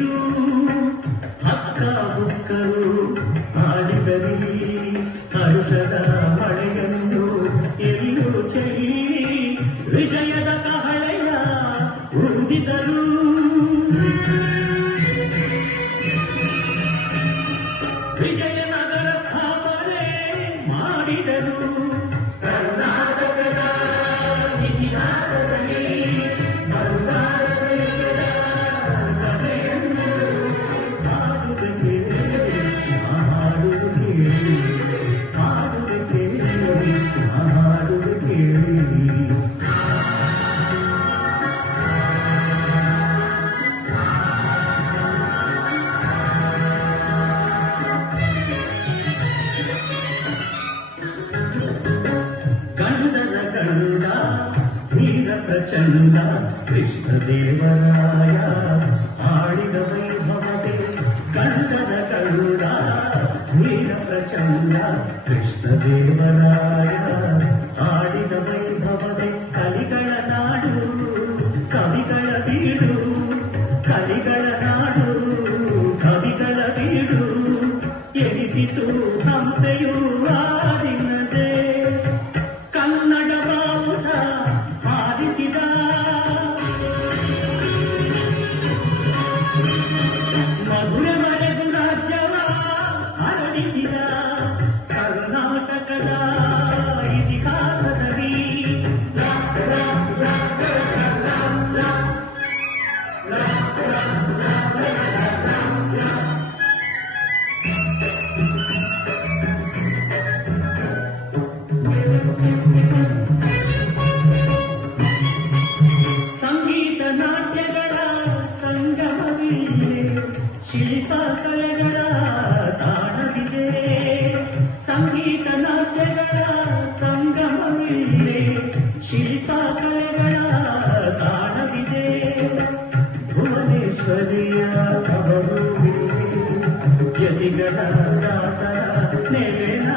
ಎನಿಸಿತು ಹಕ್ಕ ಬುಕ್ಕರು ಆಡಿದರಿ ಹರುಷದ ಮಳೆಯನ್ನು ಎಲ್ಲೂ ಚೆಲ್ಲಿ ವಿಜಯದ ಕಹಳೆಯ ಊದಿದರು. ವಿಜಯನಗರ ಸ್ಥಾಪನೆ ಮಾಡಿದರು. ಕರ್ನಾಟಕದ ಇತಿಹಾಸದಲ್ಲಿ ಪ್ರಚಂಡ ಕೃಷ್ಣದೇವರಾಯ ಆಳಿದ ವೈಭವದೆ ಗಂಡದ ಗರುಡ ವೀರ ಪ್ರಚಂಡ ಕೃಷ್ಣದೇವರಾಯ ಆಡಿದ ವೈಭವದೆ ಕಲಿಗಳ ನಾಡು ಕವಿಗಳ ಬೀಡು ಕಲಿಗಳ ನಾಡು ಕವಿಗಳ ಬೀಡು ಎನಿಸಿತು ಹಂಪೆಯು ಆದಿನದೆ ಕನ್ನಡ ಬಾವುಟ ಹಾರಿಸಿದ ಮಧುರವರೆಗೂ ರಾಜ್ಯವ ಹರಡಿಸಿದ ಕರ್ನಾಟಕದ ಇತಿಹಾಸದಲ್ಲಿ ಸಂಗೀತ ನಾಟ್ಯಗಳ ಸಂಗಮವಿದೆ, ಶಿಲ್ಪ ಕಲೆಗಳ ತಾಣವಿದೆ. ಸಂಗೀತ ನಾಟ್ಯಗಳ ಸಂಗಮವಿದೆ, ಶಿಲ್ಪ ಕಲೆಗಳ ತಾಣವಿದೆ. ಭುವನೇಶ್ವರಿಯ ಕಬರುವಿದೆ, ಯತಿಗಳ ದಾಸರ ನೆಲೆನ